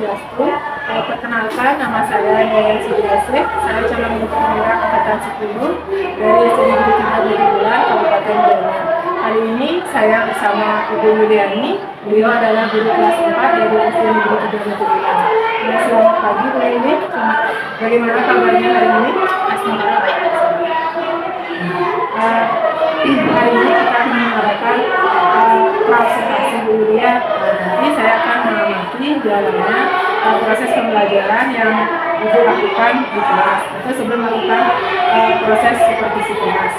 Swastiastu. Perkenalkan, nama saya Yayan Sudiasih. Saya calon guru penggerak angkatan 10 dari SD Negeri 3 Budi Bulan, Kabupaten Gianyar. Kali ini saya bersama Ibu Yuliani. Beliau adalah guru kelas 4 dari SD Negeri 3 Budi Bulan. Selamat pagi Bu Yuli. Bagaimana kabarnya hari ini? Alhamdulillah baik. Hari ini kita akan mengadakan presentasi Bu Yulia. Nanti saya akan mengamati jalannya proses pembelajaran yang Ibu lakukan di kelas atau sebelum melakukan proses supervisi kelas.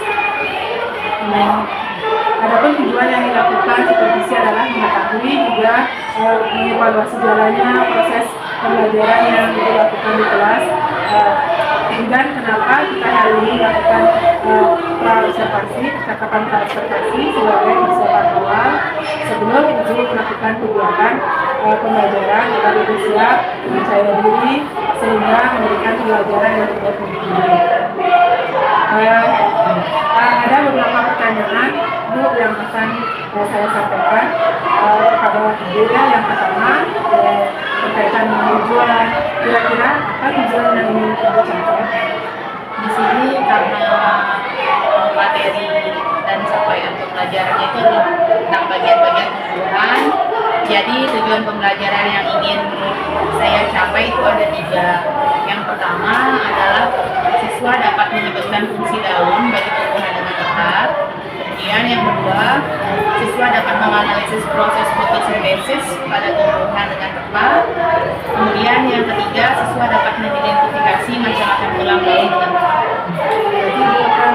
Adapun tujuan yang dilakukan supervisi adalah mengetahui juga mengevaluasi jalannya proses pembelajaran yang dilakukan di kelas, dan kenapa kita hari ini melakukan praobservasi, percakapan praobservasi sebagai persiapan awal sebelum Ibu melakukan kegiatan pembelajaran agar Ibu siap percaya diri sehingga memberikan pembelajaran yang lebih mumpuni. Ada beberapa pertanyaan Bu yang akan saya sampaikan kepada Ibu ya. Yang pertama berkaitan dengan tujuan, kira-kira apa tujuan yang ingin Ibu capai? Di sini karena materi dan capaian pembelajarannya itu tentang bagian-bagian tumbuhan. Jadi tujuan pembelajaran yang ingin saya capai itu ada 3. Yang pertama adalah siswa dapat menyebutkan fungsi daun bagi tumbuhan dengan tepat. Kemudian yang kedua, siswa dapat menganalisis proses fotosintesis pada tumbuhan dengan tepat. Kemudian yang ketiga, siswa dapat mengidentifikasi macam-macam tulang daun dengan tepat. Jadi akan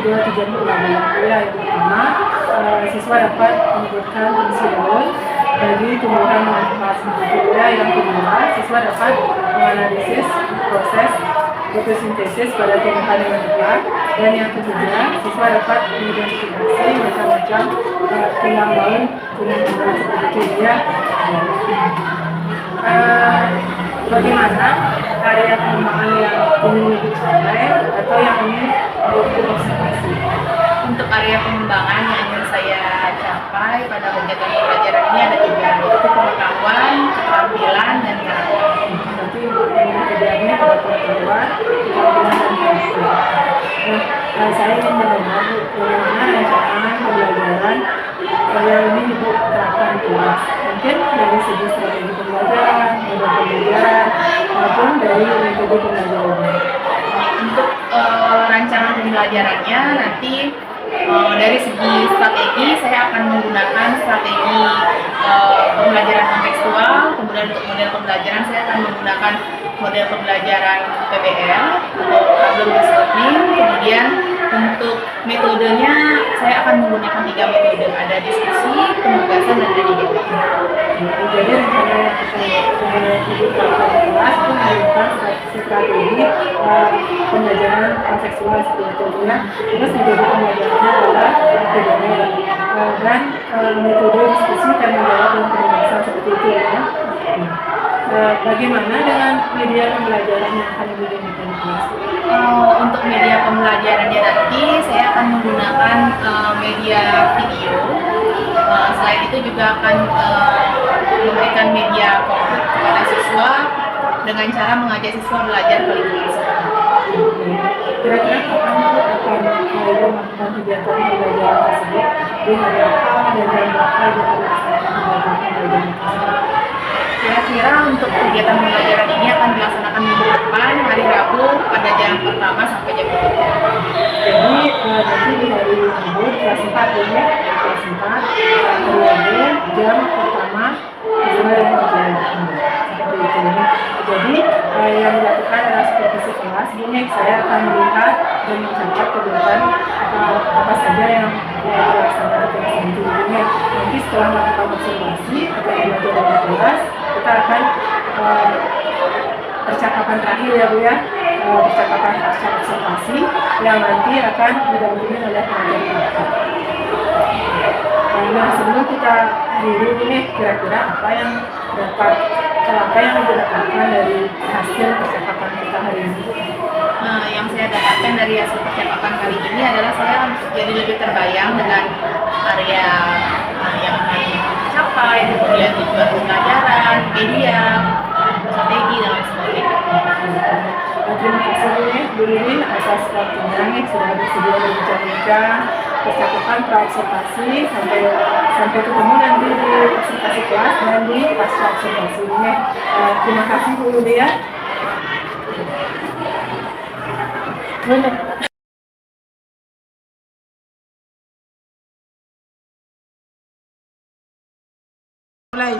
kedua tujuan pembelajaran yang pertama, siswa dapat menyebutkan fungsi daun bagi tumbuhan dengan tepat. Yang kedua, siswa dapat menganalisis proses fotosintesis pada tumbuhan dengan tepat. Dan yang ketiga, siswa dapat mengidentifikasi macam-macam tulang daun dengan tepat seperti itu ya. Bagaimana area pengembangan yang ingin dicapai atau yang ingin diobservasi? Untuk area pengembangan yang ingin saya capai pada kegiatan pembelajaran ini ada 3, yaitu pengetahuan, keterampilan, dan karakter. Nanti kegiatannya pada pengetahuan, keterampilan, dan karakter. Saya ingin mendengar bagaimana rancangan pembelajaran yang ini Ibu terapkan di kelas. Mungkin dari segi strategi pembelajaran, model pembelajaran, maupun dari metode pembelajaran. Untuk rancangan pembelajarannya nanti dari segi strategi saya akan menggunakan strategi pembelajaran kontekstual. Kemudian untuk model pembelajaran saya akan menggunakan model pembelajaran PBL atau problem based learning. Kemudian untuk metodenya saya akan menggunakan 3 metode, ada diskusi, penugasan, dan dialog. Jadi rencana yang kita terapkan di kelas itu menggunakan strategi pembelajaran kontekstual seperti itu ya. Terus metode pembelajarannya adalah PBL dan metode diskusi dan menjawab dan penugasan seperti itu ya. Bagaimana dengan media pembelajaran yang akan digunakan di kelas? Untuk media pembelajarannya nanti saya akan menggunakan media video. Selain itu juga akan memberikan media konkret kepada siswa dengan cara mengajak siswa belajar ke lingkungan sekolah. Kira-kira kapan akan melakukan kegiatan pembelajaran tersebut di hari apa dan jam berapa akan melaksanakan kegiatan pembelajaran tersebut? Kira-kira untuk kegiatan pembelajaran ini akan dilaksanakan minggu depan, hari Rabu, pada jam pertama sampai jam 2. Jadi nanti di hari Rabu kelas 4 ini, kelas 4 hari Rabu jam pertama sesuai dengan perjalanan seperti itu ya. Jadi yang dilakukan adalah supervisi kelas. Ini saya akan melihat dan mencatat kegiatan apa saja yang dilaksanakan di kelas ini. Nanti setelah melakukan observasi atau belajar dari kelas, kita akan percakapan terakhir ya Bu ya, percakapan pasca observasi yang nanti akan didampingi oleh pengajar kita. Nah, sebelum kita dulu ini kira-kira apa yang didapatkan dari hasil percakapan kita hari ini? Yang saya dapatkan dari hasil percakapan kali ini adalah saya jadi lebih terbayang dengan area yang akan dicapai. kemudian tujuan pembelajaran, media, strategi dan lain sebagainya. Terima kasih Bu Lilin atas waktunya yang sudah bersedia berbincang-bincang percakapan praobservasi sampai ketemu nanti di observasi kelas dan di pasca observasi ini. Terima kasih Bu Lilin ya. Mulai.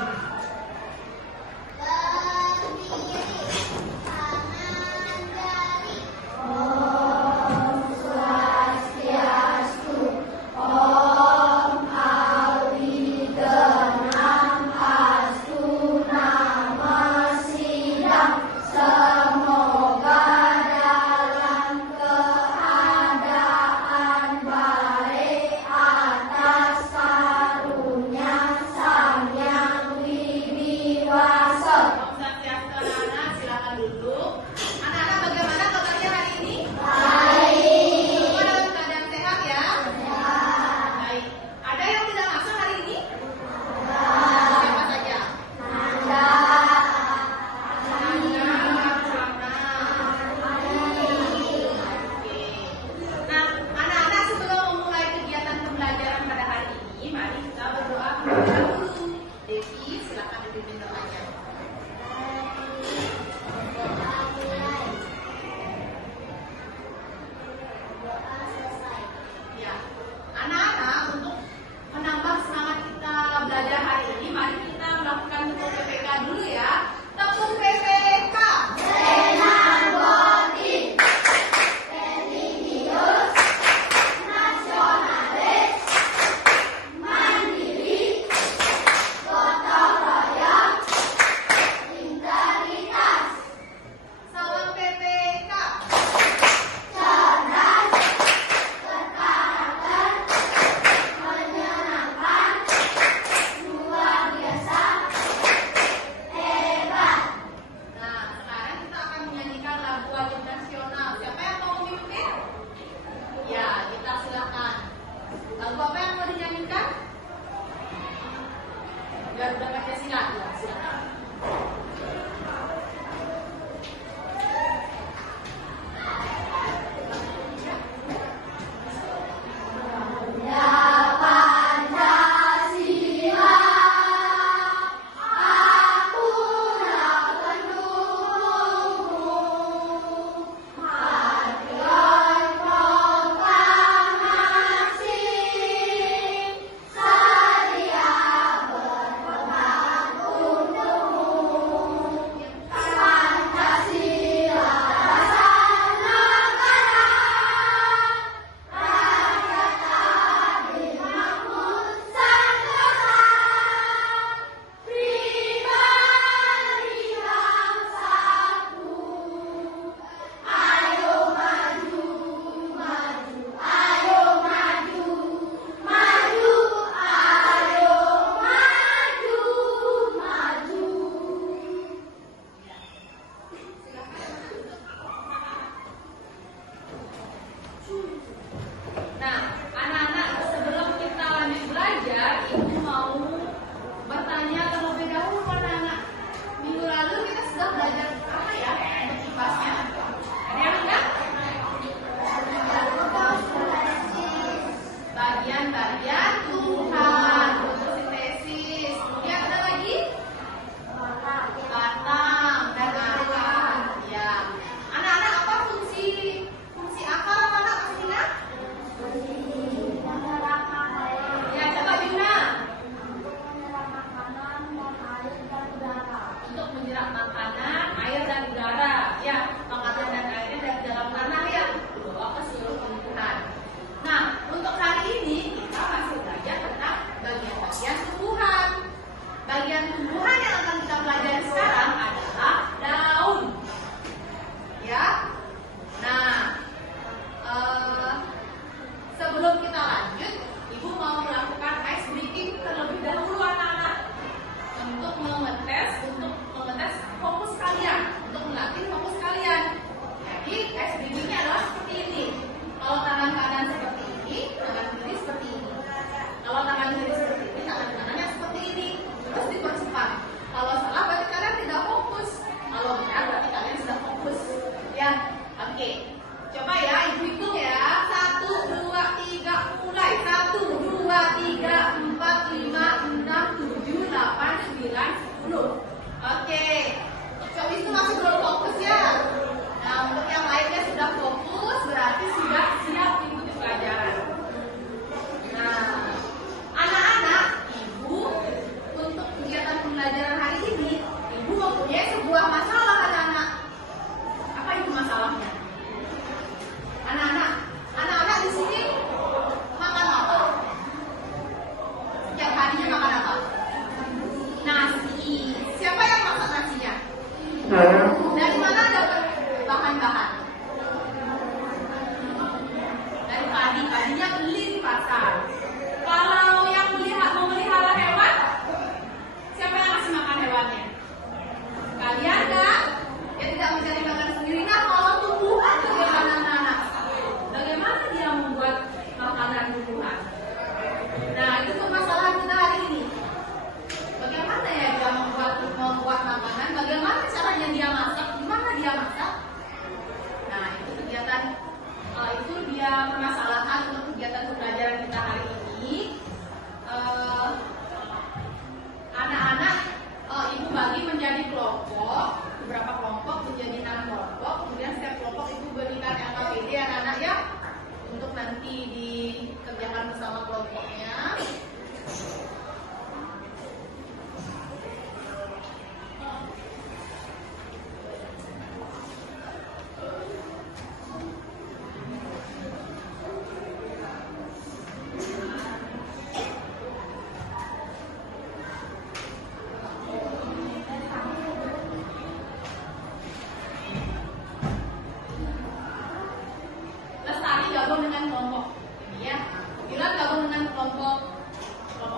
kelompok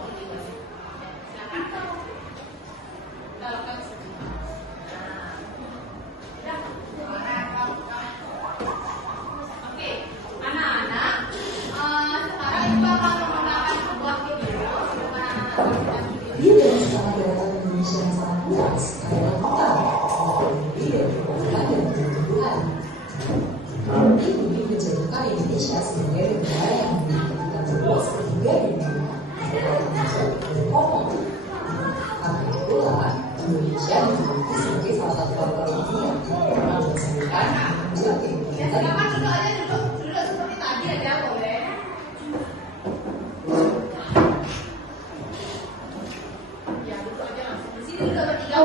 ini. Silakan. Kita lakukan sebentar. Oke, anak-anak, sekarang Ibu akan menggunakan sebuah video. Dia dari sekolah daratan Indonesia yang sangat luas adalah kota terdiri dari pemuda dan tumbuhan. Ini menjadikan Indonesia sebagai negara yang memiliki hutan luas ketiga di dunia setelah termasuk Hongkong. Karena itulah Indonesia dimiliki sebagai salah satu kota dunia yang menghasilkan membuat Indonesia. Silakan duduk seperti tadi aja boleh. Ya duduk aja langsung. Di sini duduk bertiga.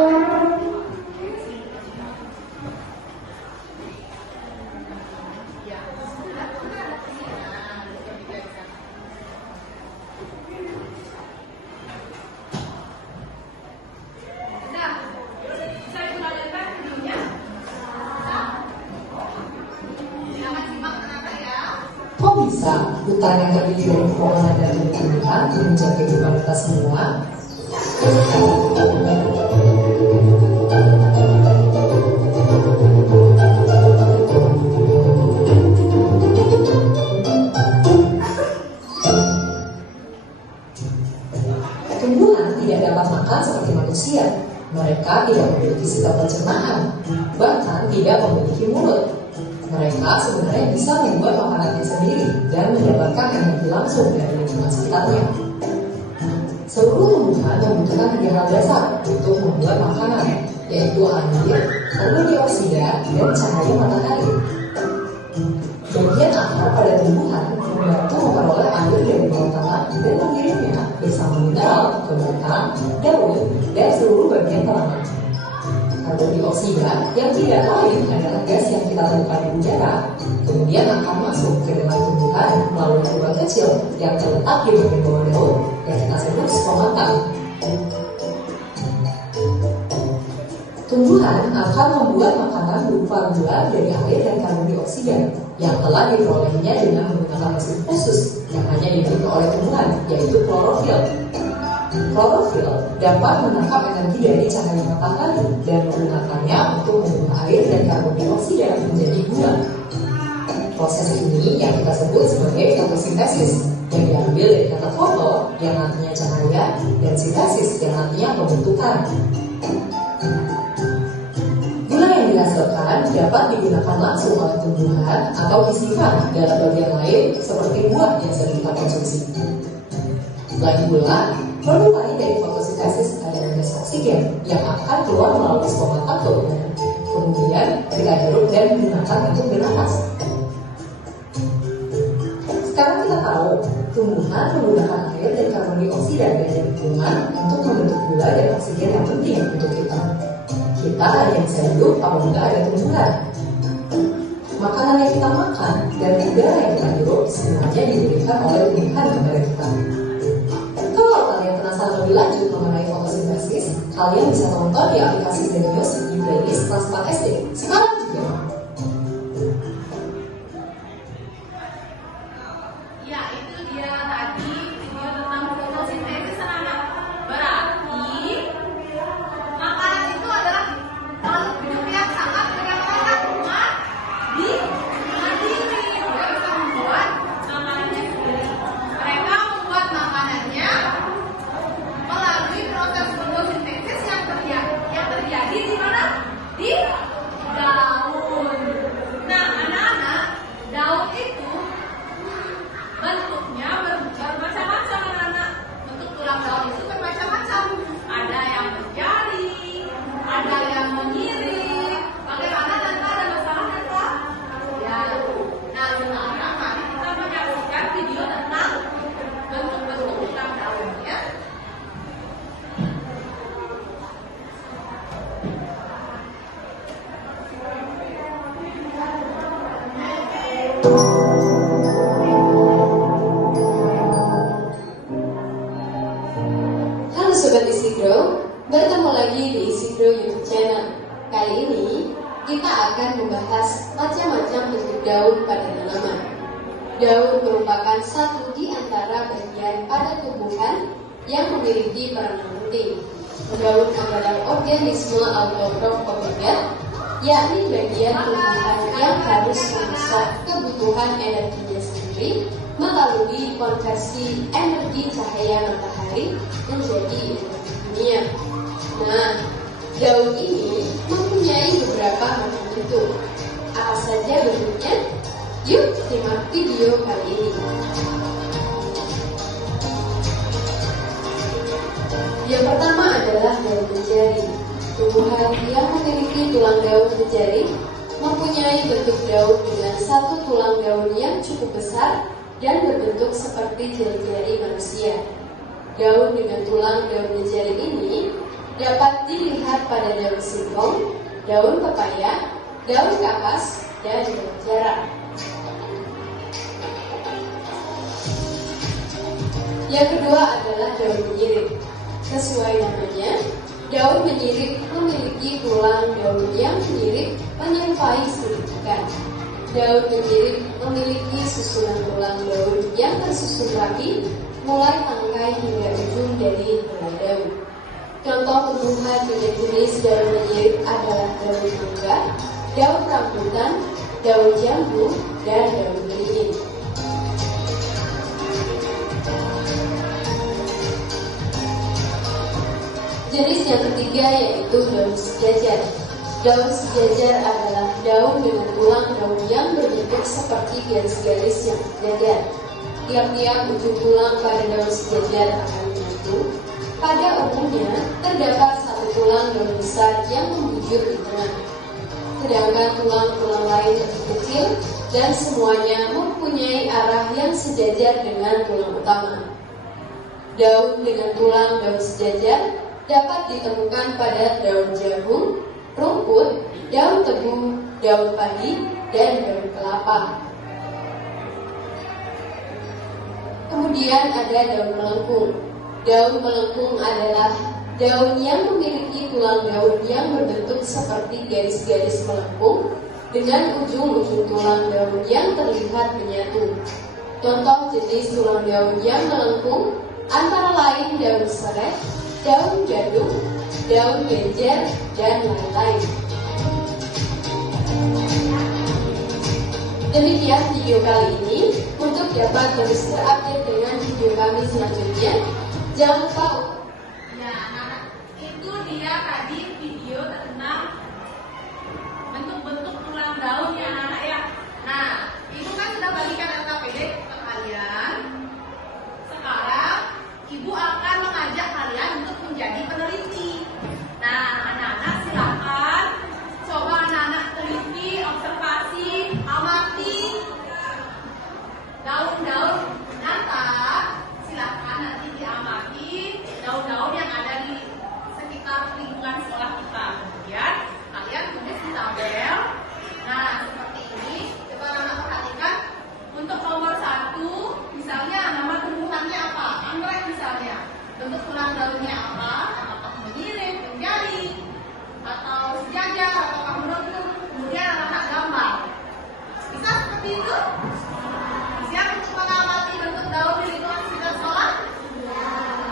Kok bisa hutan yang terdiri dari pepohonan dan tumbuhan menunjang kehidupan kita semua? Tumbuhan tidak dapat makan seperti manusia. Mereka tidak memiliki sistem pencernaan, bahkan tidak memiliki mulut. Mereka sebenarnya bisa membuat makanannya sendiri dan mendapatkan energi langsung dari lingkungan sekitarnya. Seluruh tumbuhan membutuhkan 3 hal dasar untuk membuat makanan, yaitu air, karbon dioksida, dan cahaya matahari. Bagian akar pada tumbuhan membantu memperoleh air dari bawah tanah dan mengirimnya bersama mineral ke batang, daun, dan seluruh bagian tanaman. Karbon dioksida yang tidak lain adalah gas yang kita temukan di udara, kemudian akan masuk ke dalam tumbuhan melalui lubang kecil yang terletak di bagian bawah daun yang kita sebut stomata. Tumbuhan akan membuat makanan berupa gula dari air dan karbon dioksida yang telah diperolehnya dengan menggunakan mesin khusus yang hanya dimiliki oleh tumbuhan, yaitu klorofil. Klorofil dapat menangkap energi dari cahaya matahari dan menggunakannya untuk mengubah air dan karbon dioksida menjadi gula. Proses ini yang kita sebut sebagai fotosintesis, yang diambil dari kata foto yang artinya cahaya dan sintesis yang artinya pembentukan. Gula yang dihasilkan dapat digunakan langsung oleh tumbuhan atau disimpan dalam bagian lain seperti buah yang sering kita konsumsi. Selain gula, produk lain dari fotosintesis adalah gas oksigen yang akan keluar melalui stomata ke udara. Kemudian kita hirup dan digunakan untuk bernapas. Sekarang kita tahu tumbuhan menggunakan air dan karbon dioksida dari lingkungan untuk membentuk gula dan oksigen yang penting untuk kita. Kita hanya bisa hidup apabila ada tumbuhan. Makanan yang kita makan dan udara yang kita hirup semuanya diberikan oleh tumbuhan kepada kita. Kalau kalian penasaran lebih lanjut mengenai fotosintesis, kalian bisa tonton di aplikasi Zenius di playlist kelas 4 SD. Sekarang juga. Ya, itu dia tadi video tentang fotosintesis anak-anak. Berarti makanan itu adalah makhluk hidup yang sangat menyampaikan di mandiri. Mereka bisa membuat makanannya sendiri. Mereka membuat makanannya melalui proses fotosintesis yang terjadi di mana? Di daun. Nah, anak-anak, daun itu bentuknya bermacam-macam anak-anak. Bentuk tulang daun itu bermacam-macam. Ada yang berjari, ada yang menyiring. Bagaimana dan ada masalahnya Pak? Ya. Nah, sekarang mari kita menyaksikan video tentang bentuk-bentuk tulang daun ya. Halo Sobat Isidro, bertemu lagi di Isidro YouTube channel. Kali ini kita akan membahas macam-macam bentuk daun pada tanaman. Daun merupakan satu di antara bagian tumbuhan pada tumbuhan yang memiliki peranan penting. Daun adalah organisme autotrof obligat, yakni bagian tumbuhan yang harus memenuhi kebutuhan energinya sendiri melalui konversi energi cahaya matahari menjadi energi kimia. Nah, daun ini mempunyai beberapa macam bentuk. Apa saja bentuknya? Yuk simak video kali ini. Yang pertama adalah daun menjari. Tumbuhan yang memiliki tulang daun menjari mempunyai bentuk daun dengan satu tulang daun yang cukup besar dan berbentuk seperti jari-jari manusia. Daun dengan tulang daun menjari ini dapat dilihat pada daun singkong, daun pepaya, daun kapas, dan daun jarak. Yang kedua adalah daun menyirip. Sesuai namanya, daun menyirip memiliki tulang daun yang menyirip menyerupai siripkan. Daun menyirip memiliki susunan tulang daun yang tersusun rapi, mulai tangkai hingga ujung dari helai daun. Contoh tumbuhan dengan jenis daun menyirip adalah daun mangga, daun rambutan, daun jambu, dan daun beringin. Jenis yang ketiga yaitu daun sejajar. Daun sejajar adalah daun dengan tulang daun yang berbentuk seperti garis-garis yang sejajar. Tiap-tiap ujung tulang pada daun sejajar akan menyatu. Pada umumnya, terdapat satu tulang daun besar yang membujur di tengah. Sedangkan tulang-tulang lain lebih kecil dan semuanya mempunyai arah yang sejajar dengan tulang utama. Daun dengan tulang daun sejajar dapat ditemukan pada daun jagung, rumput, daun tebu, daun padi, dan daun kelapa. Kemudian ada daun melengkung. Daun melengkung adalah daun yang memiliki tulang daun yang berbentuk seperti garis-garis melengkung dengan ujung-ujung tulang daun yang terlihat menyatu. Contoh jenis tulang daun yang melengkung antara lain daun serai, daun gadung, daun genjer, dan lain-lain. Demikian video kali ini. Untuk dapat terus terupdate dengan video kami selanjutnya, jangan lupa. Ya, anak-anak, itu dia tadi video tentang bentuk-bentuk tulang daun ya anak-anak ya. Nah, ibu kan sudah bagikan LKPD ke kalian. Sekarang ibu akan mengajak kalian untuk menjadi peneliti. Nah, anak-anak silakan coba anak-anak teliti, observasi, amati daun-daun nyata. Silakan nanti diamati daun-daun yang ada di sekitar lingkungan sekolah kita. Kemudian kalian tulis di tabel. Nah, seperti ini. Coba anak perhatikan. Untuk nomor 1, misalnya nama tumbuhannya apa? Anggrek misalnya. Bentuk tulang daunnya apa? Apakah menyirip, menjari, atau sejajar, atau melengkung? Kemudian anak gambar. Bisa seperti itu? Siap untuk mengamati bentuk daun di lingkungan sekitar sekolah?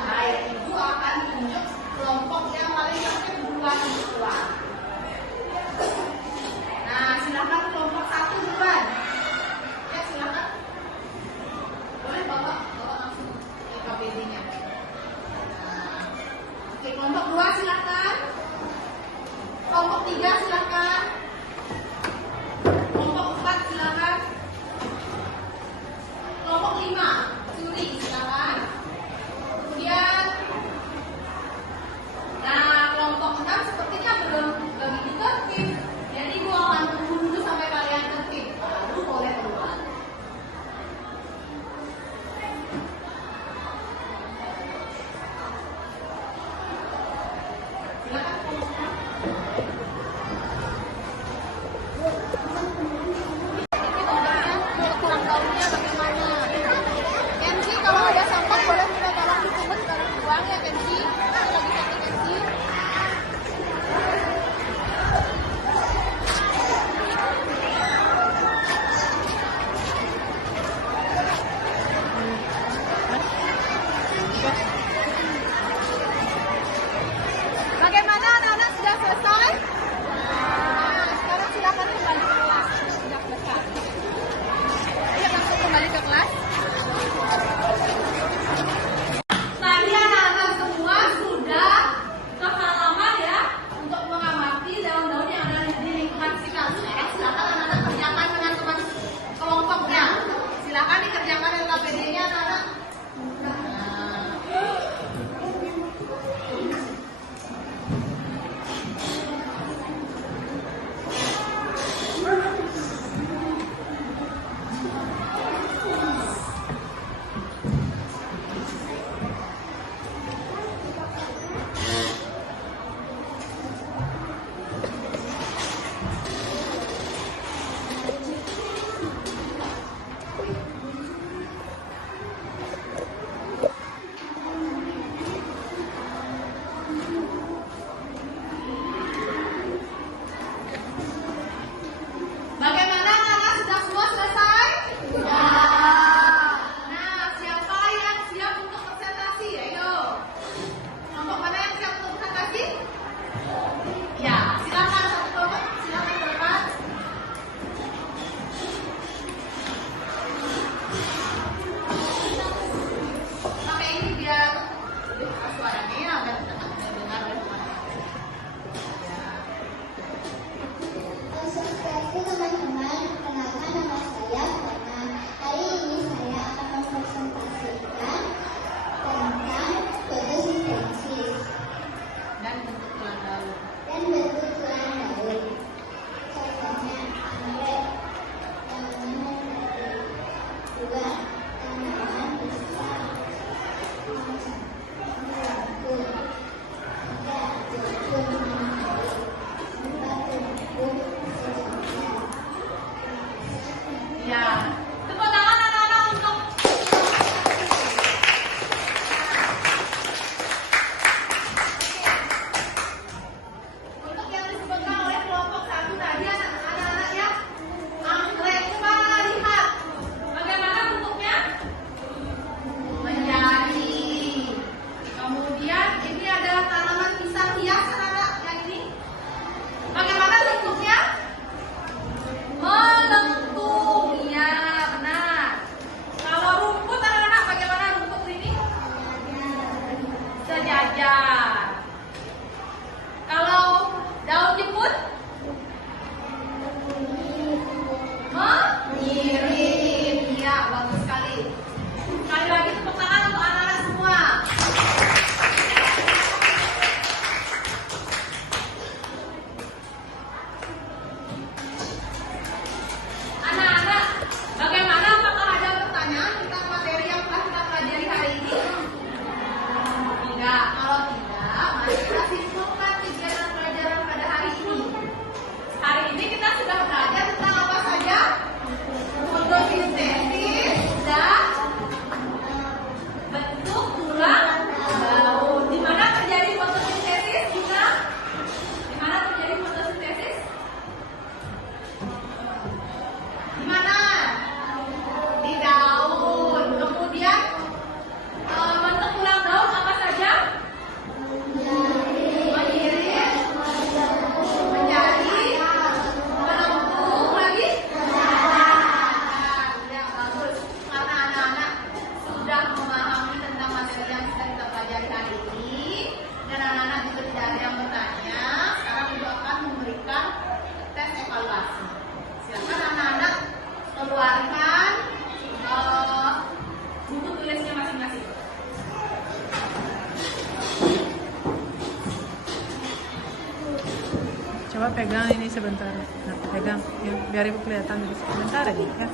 Baik, ibu akan tunjuk kelompok yang paling aktif duluan untuk keluar. Nah, silakan kelompok 1 duluan. Ya, silakan. Boleh bapak langsung ke KBD-nya. Oke, kelompok 2 silakan. Kelompok 3 silakan. Kelompok 4 silakan. Coba pegang ini sebentar. Nah, pegang, ya, biar ibu kelihatan dulu sebentar aja ya.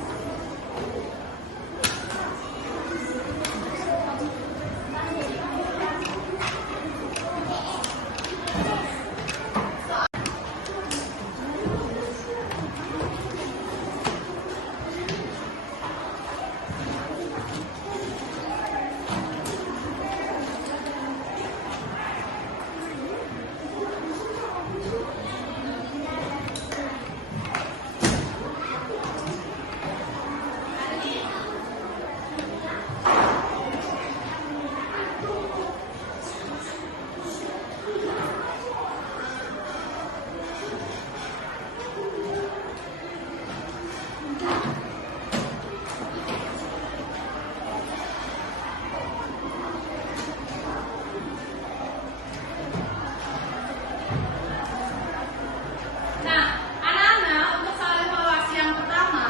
Nah, anak-anak, untuk soal evaluasi yang pertama,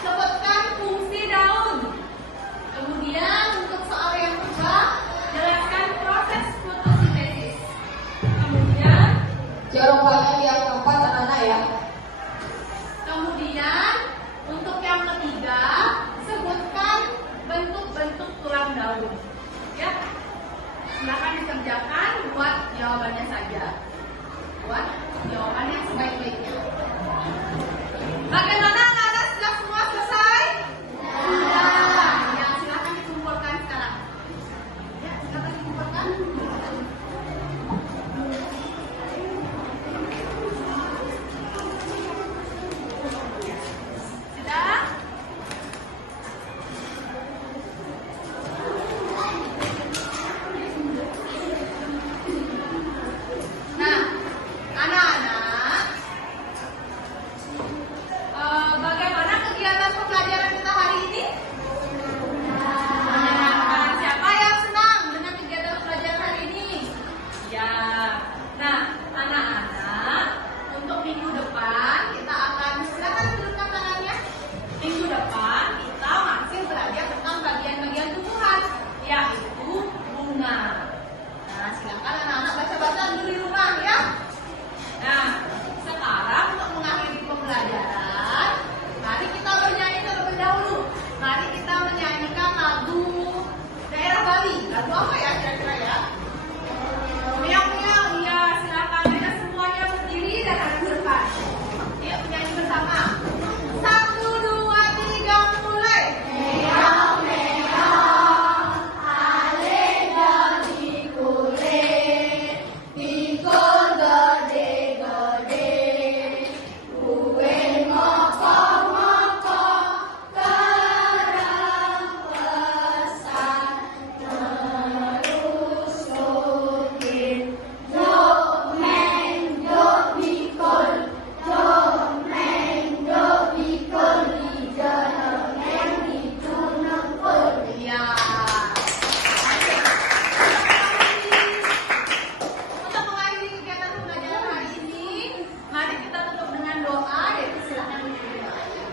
sebutkan fungsi daun. Kemudian untuk soal yang kedua, jelaskan proses fotosintesis. Kemudian Jawabannya yang keempat anak-anak ya. Kemudian untuk yang ketiga, sebutkan bentuk-bentuk tulang daun. Ya, silakan dikerjakan, buat jawabannya saja. Buat jawaban yang sebaik-baiknya. Bagaimana anak-anak, sudah semua selesai? Sudah. Ya, silakan dikumpulkan sekarang. Ya, silakan dikumpulkan. Sudah? Nah, anak-anak, bagaimana kegiatan pembelajaran kita hari ini? Menyenangkan. Siapa yang senang dengan kegiatan pembelajaran hari ini? Ya. Nah, anak-anak, untuk minggu depan kita akan, silakan dudukkan tangannya. Minggu depan kita masih belajar tentang bagian-bagian tumbuhan, yaitu bunga. Nah, silakan anak-anak baca-baca dulu di rumah ya. Nah, sekarang untuk mengakhiri pembelajaran, mari kita bernyanyi terlebih dahulu. Mari kita menyanyikan lagu daerah Bali. Lagu apa ya kira-kira ya? Miau-miau, ya silakan kita semuanya berdiri dan hadap ke depan. Yuk menyanyi bersama. 1, 2, 3, mulai. Ya. Untuk mengakhiri kegiatan pembelajaran hari ini, mari kita tutup dengan doa. Yaitu silakan diikuti doanya.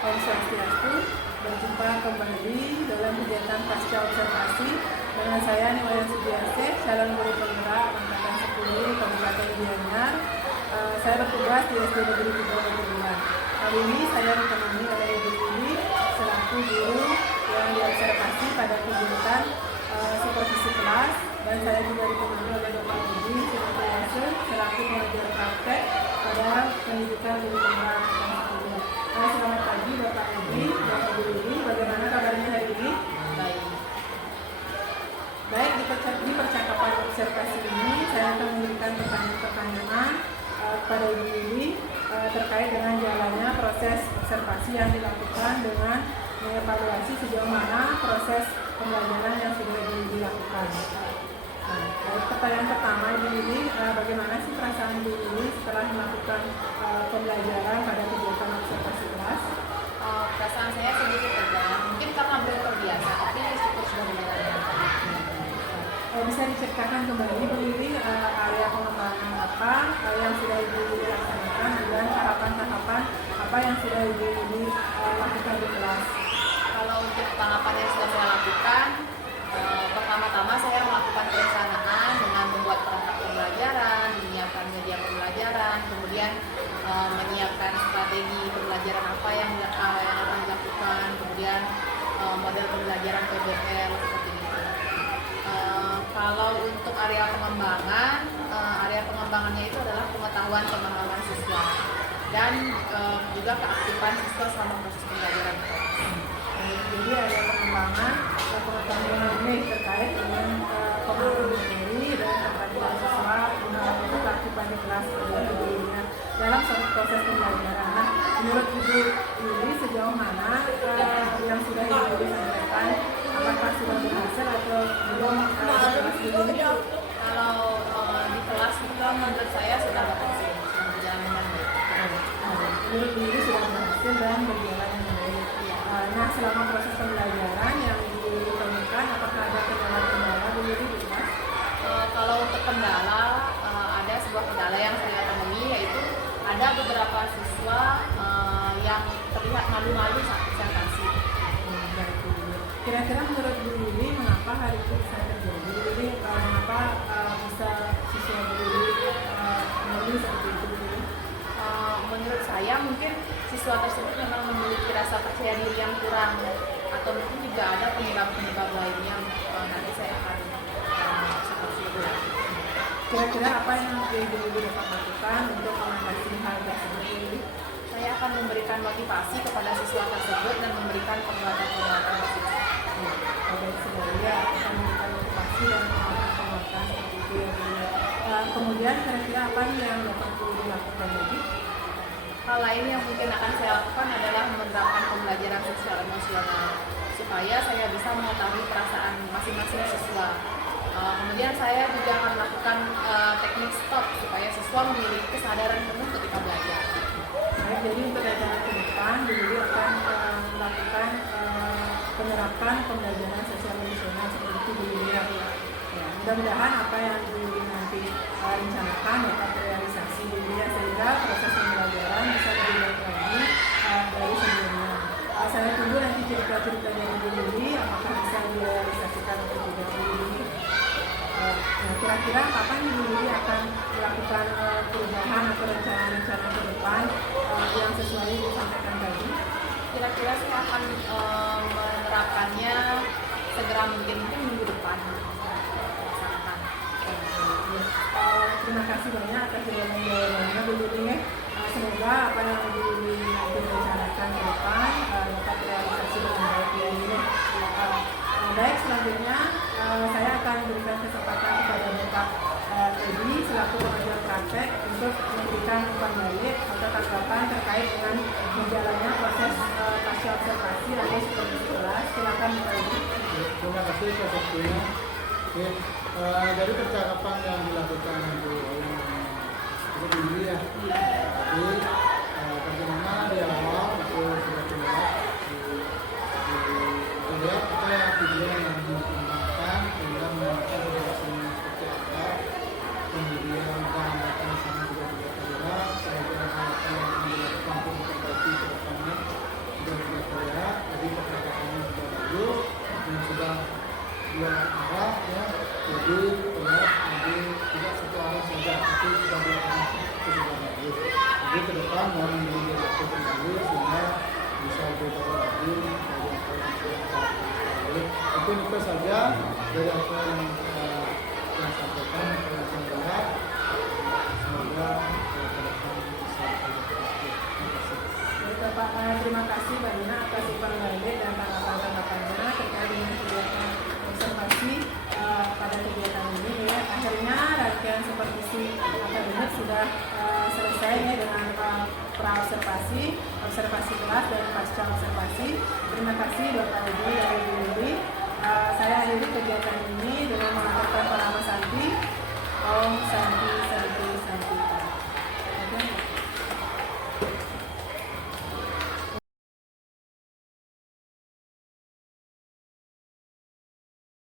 Om Swastiastu, berjumpa kembali dalam kegiatan pasca observasi dengan saya Niwayan Sudiasih, calon guru penggerak angkatan 10 Kabupaten Gianyar. Saya bertugas di SD Negeri 3 Negerian. Hari ini saya ditemani oleh Ibu Lili selaku guru yang diobservasi pada kegiatan supervisi kelas, dan saya juga ditemani oleh Bapak Budi Sinatayase selaku pengajar praktek pada pendidikan guru penggerak angkatan 10. Selamat pagi Bapak Budi dan Ibu Lili, bagaimana kabarnya hari ini? Baik, di percakapan observasi ini saya akan memberikan pertanyaan-pertanyaan kepada Ibu Lili terkait dengan jalannya proses observasi yang dilakukan dengan mengevaluasi sejauh mana proses pembelajaran yang sudah dilakukan. Nah, pertanyaan pertama Ibu Lili, bagaimana sih perasaan Ibu Lili setelah melakukan pembelajaran pada kegiatan observasi kelas? Perasaan saya sedikit tegang, mungkin karena belum akan kembali berdiri area pengembangan apa yang sudah Ibu Lili laksanakan dan tahapan-tahapan apa yang sudah Ibu Lili lakukan di kelas. Kalau untuk tahapan yang sudah saya lakukan, pertama-tama saya melakukan perencanaan dengan membuat perangkat pembelajaran, menyiapkan media pembelajaran, kemudian menyiapkan strategi pembelajaran apa yang akan dilakukan, kemudian model pembelajaran PBL seperti itu. Kalau untuk area pengembangannya itu adalah pengetahuan pemahaman siswa dan juga keaktifan siswa selama proses pembelajaran. Jadi ada pengembangan pengetahuan ini terkait dengan pemahaman materi dan keterampilan siswa untuk keaktifan di kelas dalam suatu proses pembelajaran. Nah, menurut Ibu Lili sejauh mana yang sudah Ibu Lili sampaikan, apakah sudah berhasil atau belum kelas ini? Kalau di kelas juga menurut saya sudah berhasil, berjalan dengan baik. Menurut Ibu Lili sudah berhasil dan berjalan dengan baik. Nah, selama proses pembelajaran yang Ibu Lili temukan, apakah ada kendala-kendala Bu Lili di kelas? Kalau untuk kendala, ada sebuah kendala yang saya temui, yaitu ada beberapa siswa yang terlihat malu-malu saat presentasi. Kira-kira menurut Bu Lili, mengapa hal itu bisa terjadi? Bu Lili, mengapa bisa siswa Bu Lili malu seperti itu Bu Lili? Menurut saya mungkin siswa tersebut memang memiliki rasa percaya diri yang kurang, atau mungkin juga ada penyebab-penyebab lainnya. Nanti saya akan seperti itu. Kira-kira apa yang Ibu Lili dapat lakukan untuk mengatasi hal tersebut Bu Lili? Saya akan memberikan motivasi kepada siswa tersebut dan memberikan penguatan-penguatan siswa. Baik sekali ya, akan memberikan motivasi dan penguatan seperti itu ya Bu Lili. Kemudian kira-kira apa nih yang dapat Bu Lili lakukan lagi? Hal lain yang mungkin akan saya lakukan adalah menerapkan pembelajaran sosial emosional supaya saya bisa mengetahui perasaan masing-masing siswa. Kemudian saya juga akan melakukan teknik stop supaya siswa memiliki kesadaran penuh ketika belajar. Baik, jadi untuk acara ke depan, Bu Lili akan melakukan penerapan pembelajaran sosial emosional seperti itu Bu Lili ya. Mudah-mudahan apa yang Bu Lili nanti rencanakan dapat terrealisasi Bu Lili sehingga proses pembelajaran bisa lebih baik lagi dari sebelumnya. Saya tunggu nanti cerita-cerita dari Bu Lili apakah bisa direalisasikan atau tidak Bu Lili. Nah, kira-kira kapan Ibu Lili akan melakukan perubahan atau rencana-rencana ke depan yang sesuai yang disampaikan tadi? Kira-kira saya akan menerapkannya segera mungkin minggu depan. Terima kasih banyak atas jawaban-jawabannya Bu Lili. Semoga apa yang Bu Lili nanti rencanakan ke depan dapat terrealisasi dengan baik Bu Lili. Baik, selanjutnya saya akan berikan kesempatan kepada Bapak Edi selaku pengajar praktek untuk memberikan umpan balik atau tanggapan terkait dengan berjalannya proses pasca observasi atau supervisi kelas. Silakan Bapak Edi. Terima kasih atas waktunya. Oke, dari percakapan yang dilakukan Ibu Lili ya. Jadi bagaimana di awal itu sudah terlihat terlihat apa yang tujuan yang dikembangkan sehingga menemukan hasilnya seperti apa, kemudian gambarkan sama juga terlihat sebagai hal-hal yang dilakukan untuk memperbaiki ke depannya juga terlihat. Jadi percakapannya sudah bagus dan sudah dua arah ya, jadi terlihat jadi tidak satu arah saja, tapi sudah dua arah itu sudah bagus. Jadi ke depan mohon menjadi waktu kembali sehingga bisa lebih baik lagi dari apa yang sudah kita. Mungkin itu saja dari apa yang saya sampaikan kepada saya. Semoga ke depan bisa lebih baik. Bapak, terima kasih Mbak Dina atas umpan balik dan tanggapan-tanggapannya terkait dengan kegiatan observasi pada kegiatan ini ya. Akhirnya rangkaian supervisi akademik sudah selesai ya dengan pra-observasi, observasi kelas dan pasca observasi. Terima kasih Bapak Ibu dari Bu Lili. Saya akhiri kegiatan ini dengan